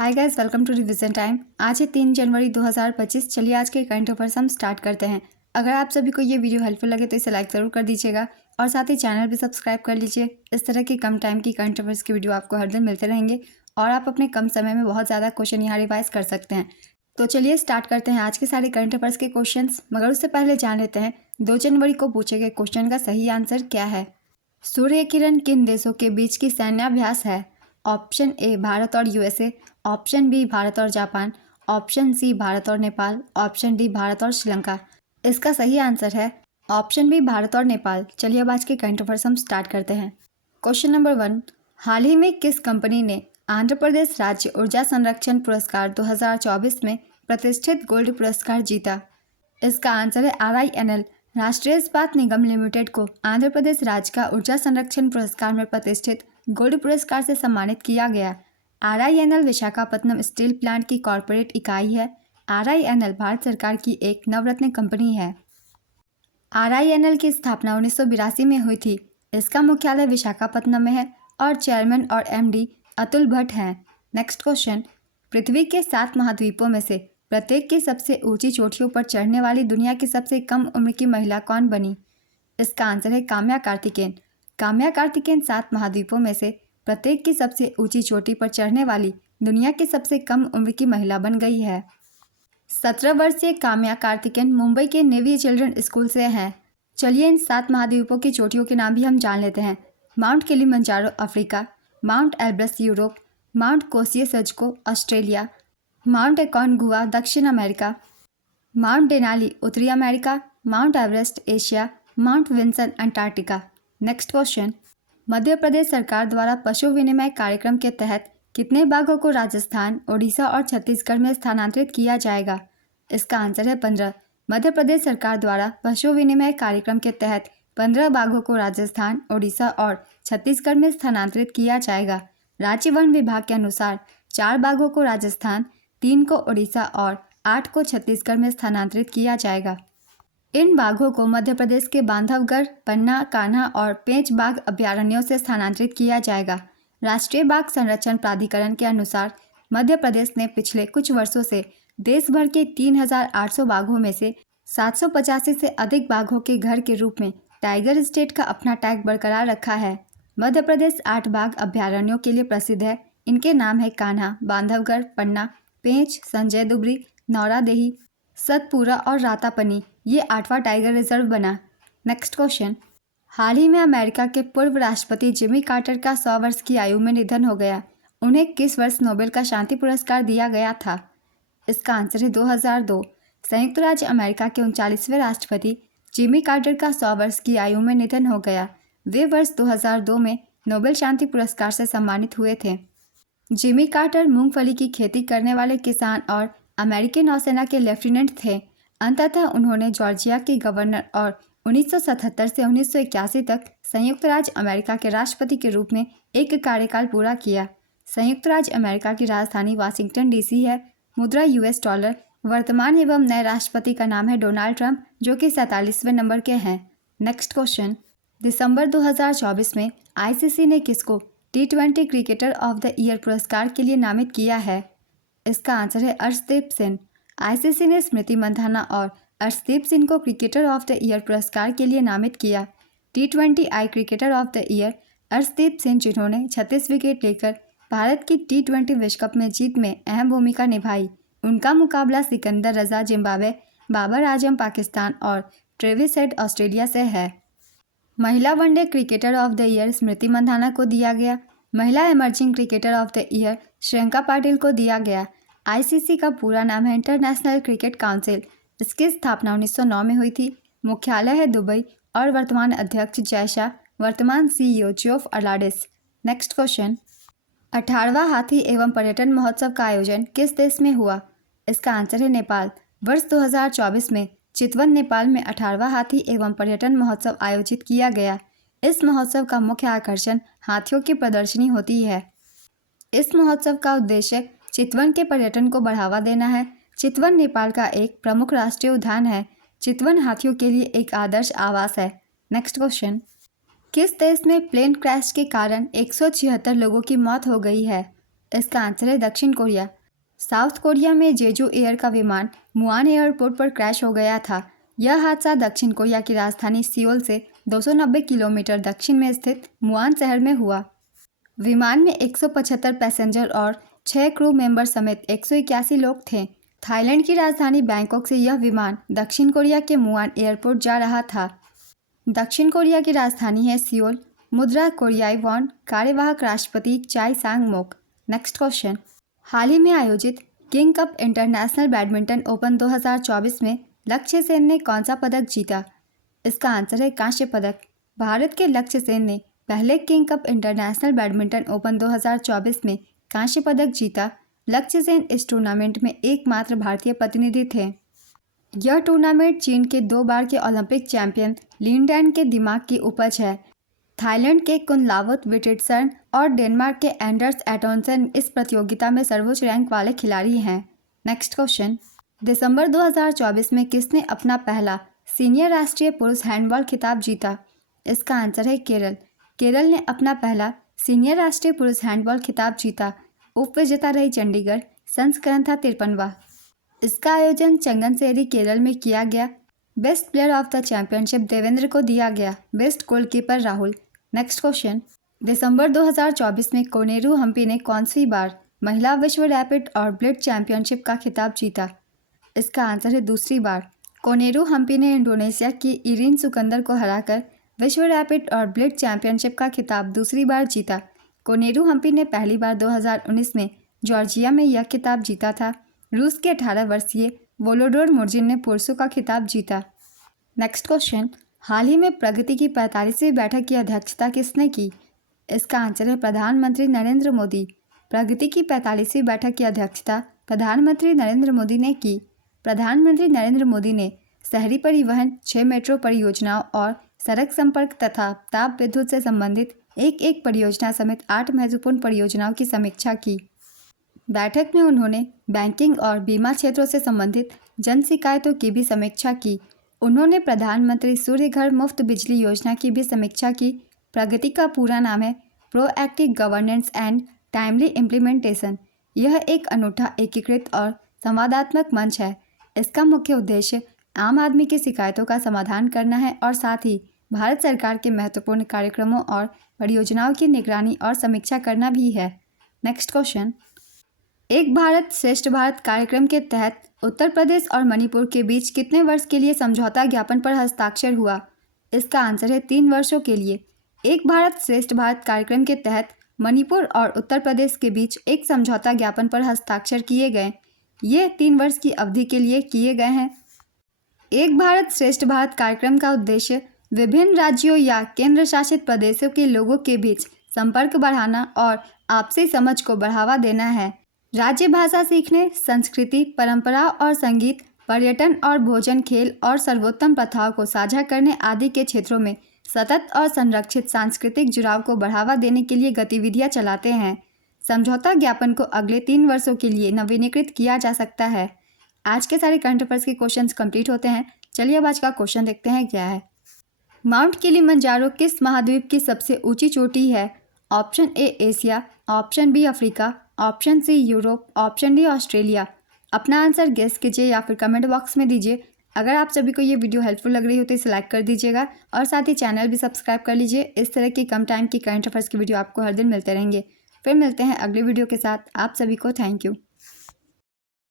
Hi guys, welcome to revision time. आज है 3 जनवरी 2025। चलिए आज के करंट अफेयर्स हम स्टार्ट करते हैं। अगर आप सभी को ये वीडियो हेल्पफुल लगे तो इसे लाइक ज़रूर कर दीजिएगा और साथ ही चैनल भी सब्सक्राइब कर लीजिए। इस तरह की कम टाइम की करंट अफेयर्स की वीडियो आपको हर दिन मिलते रहेंगे और आप अपने कम समय में बहुत ज़्यादा क्वेश्चन यहाँ रिवाइज कर सकते हैं। तो चलिए स्टार्ट करते हैं आज के सारे करंट अफेयर्स के क्वेश्चन। मगर उससे पहले जान लेते हैं 2 जनवरी को पूछे गए क्वेश्चन का सही आंसर क्या है। सूर्य किरण किन देशों के बीच की सैन्याभ्यास है? ऑप्शन ए भारत और यूएसए, ऑप्शन बी भारत और जापान, ऑप्शन सी भारत और नेपाल, ऑप्शन डी भारत और श्रीलंका। इसका सही आंसर है ऑप्शन बी भारत और नेपाल। चलिए अब आज के करंट अफेयर्स हम स्टार्ट करते हैं। क्वेश्चन नंबर 1, हाल ही में किस कंपनी ने आंध्र प्रदेश राज्य ऊर्जा संरक्षण पुरस्कार 2024 में प्रतिष्ठित गोल्ड पुरस्कार जीता? इसका आंसर है RINL, राष्ट्रीय इस्पात निगम लिमिटेड को आंध्र प्रदेश राज्य का ऊर्जा संरक्षण पुरस्कार में प्रतिष्ठित गोल्ड पुरस्कार से सम्मानित किया गया। RINL विशाखापत्तनम स्टील प्लांट की कॉरपोरेट इकाई है। RINL भारत सरकार की एक नवरत्न कंपनी है। RINL की स्थापना 1982 में हुई थी। इसका मुख्यालय विशाखापत्तनम में है और चेयरमैन और MD अतुल भट्ट हैं। नेक्स्ट क्वेश्चन, पृथ्वी के 7 महाद्वीपों में से प्रत्येक की सबसे ऊंची चोटियों पर चढ़ने वाली दुनिया की सबसे कम उम्र की महिला कौन बनी? इसका आंसर है काम्या कार्तिकेयन। काम्या कार्तिकेयन 7 महाद्वीपों में से प्रत्येक की सबसे ऊंची चोटी पर चढ़ने वाली दुनिया की सबसे कम उम्र की महिला बन गई है। 17 वर्षीय काम्या कार्तिकेयन मुंबई के नेवी चिल्ड्रन स्कूल से हैं। चलिए इन 7 महाद्वीपों की चोटियों के नाम भी हम जान लेते हैं। Mount Kilimanjaro Africa, Mount Elbrus Europe, Mount Kosciuszko Australia, Mount Aconcagua दक्षिण अमेरिका, माउंट डेनाली उत्तरी America, Mount Everest Asia, Mount Vinson Antarctica. Next question, Madhya Pradesh सरकार द्वारा पशु विनिमय कार्यक्रम के तहत कितने बाघों को राजस्थान, ओडिशा और छत्तीसगढ़ में स्थानांतरित किया जाएगा? इसका आंसर है 15। मध्य प्रदेश सरकार द्वारा पशु विनिमय कार्यक्रम के तहत 15 बाघों को राजस्थान, ओडिशा और छत्तीसगढ़ में स्थानांतरित किया जाएगा। राज्य वन विभाग के अनुसार 4 बाघों को राजस्थान, 3 को ओडिशा और 8 को छत्तीसगढ़ में स्थानांतरित किया जाएगा। इन बाघों को मध्य प्रदेश के बांधवगढ़, पन्ना, कान्हा और पेंच बाघ अभयारण्यों से स्थानांतरित किया जाएगा। राष्ट्रीय बाघ संरक्षण प्राधिकरण के अनुसार मध्य प्रदेश ने पिछले कुछ वर्षों से देश भर के 3,800 बाघों में से 785 से अधिक बाघों के घर के रूप में टाइगर स्टेट का अपना टैग बरकरार रखा है। मध्य प्रदेश 8 बाघ अभयारण्यों के लिए प्रसिद्ध है। इनके नाम है कान्हा, बांधवगढ़, पन्ना, पेंच, संजय दुबरी, नौरादेही, सतपुरा और रातापनी। ये 8वां टाइगर रिजर्व बना। नेक्स्ट क्वेश्चन, हाल ही में अमेरिका के पूर्व राष्ट्रपति जिमी कार्टर का 100 वर्ष की आयु में निधन हो गया। उन्हें किस वर्ष नोबेल का शांति पुरस्कार दिया गया था? इसका आंसर है 2002। संयुक्त राज्य अमेरिका के 39वें राष्ट्रपति जिमी कार्टर का 100 वर्ष की आयु में निधन हो गया। वे वर्ष 2002 में नोबेल शांति पुरस्कार से सम्मानित हुए थे। जिमी कार्टर मूंगफली की खेती करने वाले किसान और अमेरिकी नौसेना के लेफ्टिनेंट थे। अंततः उन्होंने जॉर्जिया की गवर्नर और 1977 से 1981 तक संयुक्त राज्य अमेरिका के राष्ट्रपति के रूप में एक कार्यकाल पूरा किया। संयुक्त राज्य अमेरिका की राजधानी वाशिंगटन DC है। मुद्रा US डॉलर। वर्तमान एवं नए राष्ट्रपति का नाम है डोनाल्ड ट्रंप, जो कि 47वें नंबर के हैं। नेक्स्ट क्वेश्चन, दिसंबर 2024 में ICC ने किसको T20 cricketer of the year पुरस्कार के लिए नामित किया है? इसका आंसर है अर्शदीप सिंह। ICC ने स्मृति मंधाना और अर्शदीप सिंह को क्रिकेटर ऑफ द ईयर पुरस्कार के लिए नामित किया। T20I cricketer of the year Arshdeep Singh, जिन्होंने 36 विकेट लेकर भारत की T20 विश्व कप में जीत में अहम भूमिका निभाई। उनका मुकाबला सिकंदर रजा जिम्बाब्वे, बाबर आजम पाकिस्तान और ट्रेविस हेड ऑस्ट्रेलिया से है। महिला one day cricketer of the year Smriti Mandhana को दिया गया। महिला emerging cricketer of the year Shreyanka Patil को दिया गया। ICC का पूरा नाम है इंटरनेशनल क्रिकेट काउंसिल। इसकी स्थापना 1909 में हुई थी। मुख्यालय है दुबई और वर्तमान अध्यक्ष जय शाह, वर्तमान CEO जियोफ अलाडिस। नेक्स्ट क्वेश्चन, 18वां हाथी एवं पर्यटन महोत्सव का आयोजन किस देश में हुआ? इसका आंसर है नेपाल। वर्ष 2024 में चितवन, नेपाल में 18वां हाथी एवं पर्यटन महोत्सव आयोजित किया गया। इस महोत्सव का मुख्य आकर्षण हाथियों की प्रदर्शनी होती है। इस महोत्सव का उद्देश्य चितवन के पर्यटन को बढ़ावा देना है। चितवन नेपाल का एक प्रमुख राष्ट्रीय उद्यान है। चितवन हाथियों के लिए एक आदर्श आवास है। नेक्स्ट क्वेश्चन, किस देश में प्लेन क्रैश के कारण 176 लोगों की मौत हो गई है? इसका आंसर है दक्षिण कोरिया। साउथ कोरिया में जेजू एयर का विमान मुआन एयरपोर्ट पर क्रैश हो गया था। यह हादसा दक्षिण कोरिया की राजधानी सियोल से 290 किलोमीटर दक्षिण में स्थित मुआन शहर में हुआ। विमान में 175 पैसेंजर और 6 क्रू मेंबर समेत 181 लोग थे। थाईलैंड की राजधानी बैंकॉक से यह विमान दक्षिण कोरिया के मुआन एयरपोर्ट जा रहा था। दक्षिण कोरिया की राजधानी है सियोल। मुद्रा कोरियाई वॉन। कार्यवाहक राष्ट्रपति चाई सांग मोक। नेक्स्ट क्वेश्चन, हाल ही में आयोजित king cup international badminton open 2024 में लक्ष्य सेन ने कौन सा पदक जीता? इसका आंसर है कांस्य पदक। भारत के लक्ष्य सेन ने पहले king cup international badminton open 2024 में कांस्य पदक जीता। लक्ष्य सेन इस टूर्नामेंट में एकमात्र भारतीय प्रतिनिधि थे। यह टूर्नामेंट चीन के 2 बार के ओलंपिक चैंपियन लिन डैन के दिमाग की उपज है। थाईलैंड के कुनलावत विटिटसन और डेनमार्क के एंडर्स एटोनसन इस प्रतियोगिता में सर्वोच्च रैंक वाले खिलाड़ी हैं। नेक्स्ट क्वेश्चन, दिसंबर 2024 में किसने अपना पहला सीनियर राष्ट्रीय पुरुष हैंडबॉल खिताब जीता? इसका आंसर है केरल। केरल ने अपना पहला सीनियर राष्ट्रीय पुरुष हैंडबॉल खिताब जीता। उपविजेता रही चंडीगढ़। संस्करण था 53वां। इसका आयोजन चंगनसेरी केरल में किया गया। Best player of the championship Devendra को दिया गया। Best goalkeeper Rahul. Next question, दिसंबर 2024 में कोनेरू हम्पी ने कौन सी बार महिला विश्व रैपिड और ब्लिट्ज चैंपियनशिप का खिताब जीता? इसका आंसर है दूसरी बार। कोनेरू हम्पी ने इंडोनेशिया की इरीन सुकंदर को हराकर विश्व रैपिड और ब्लिट्ज चैंपियनशिप का खिताब दूसरी बार जीता। कोनेरू हम्पी ने पहली बार 2019 में जॉर्जिया में यह खिताब जीता था। रूस के 18 वर्षीय वोलोडोर मुर्जिन ने पुरुषों का खिताब जीता। नेक्स्ट क्वेश्चन, हाल ही में प्रगति की 45वीं बैठक की अध्यक्षता किसने की? इसका आंसर है प्रधानमंत्री नरेंद्र मोदी। प्रगति की 45वीं बैठक की अध्यक्षता प्रधानमंत्री नरेंद्र मोदी ने की। प्रधानमंत्री नरेंद्र मोदी ने शहरी परिवहन, 6 मेट्रो परियोजनाओं और सड़क संपर्क तथा ताप विद्युत से संबंधित एक परियोजना समेत 8 महत्वपूर्ण परियोजनाओं की समीक्षा की। बैठक में उन्होंने बैंकिंग और बीमा क्षेत्रों से संबंधित जन शिकायतों की भी समीक्षा की। उन्होंने प्रधानमंत्री सूर्य घर मुफ्त बिजली योजना की भी समीक्षा की। प्रगति का पूरा नाम है proactive governance and timely implementation. यह एक अनूठा, एकीकृत और संवादात्मक मंच है। इसका मुख्य उद्देश्य आम आदमी की शिकायतों का समाधान करना है और साथ ही भारत सरकार के महत्वपूर्ण कार्यक्रमों और परियोजनाओं की निगरानी और समीक्षा करना भी है। नेक्स्ट क्वेश्चन, एक भारत श्रेष्ठ भारत कार्यक्रम के तहत उत्तर प्रदेश और मणिपुर के बीच कितने वर्ष के लिए समझौता ज्ञापन पर हस्ताक्षर हुआ? इसका आंसर है 3 वर्षों के लिए। एक भारत श्रेष्ठ भारत कार्यक्रम के तहत मणिपुर और उत्तर प्रदेश के बीच एक समझौता ज्ञापन पर हस्ताक्षर किए गए। ये 3 वर्ष की अवधि के लिए किए गए हैं। एक भारत श्रेष्ठ भारत कार्यक्रम का उद्देश्य विभिन्न राज्यों या केंद्र शासित प्रदेशों के लोगों के बीच संपर्क बढ़ाना और आपसी समझ को बढ़ावा देना है। राज्य भाषा सीखने, संस्कृति, परंपरा और संगीत, पर्यटन और भोजन, खेल और सर्वोत्तम प्रथाओं को साझा करने आदि के क्षेत्रों में सतत और संरक्षित सांस्कृतिक जुड़ाव को बढ़ावा देने के लिए गतिविधियां चलाते हैं। समझौता ज्ञापन को अगले 3 वर्षों के लिए नवीनीकृत किया जा सकता है। आज के सारे करंट अफेयर्स के क्वेश्चंस कंप्लीट होते हैं। चलिए अब आज का क्वेश्चन देखते हैं क्या है। माउंट किलिमंजारो किस महाद्वीप की सबसे ऊंची चोटी है? Option A Asia, option B Africa, option C Europe, option D Australia. अपना आंसर गेस कीजिए या फिर कमेंट बॉक्स में दीजिए। अगर आप सभी को ये वीडियो हेल्पफुल लग रही हो तो इसे लाइक कर दीजिएगा और साथ ही चैनल भी सब्सक्राइब कर लीजिए। इस तरह की कम टाइम की करंट अफेयर्स की वीडियो आपको हर दिन मिलते रहेंगे। फिर मिलते हैं अगली वीडियो के साथ। आप सभी को थैंक यू।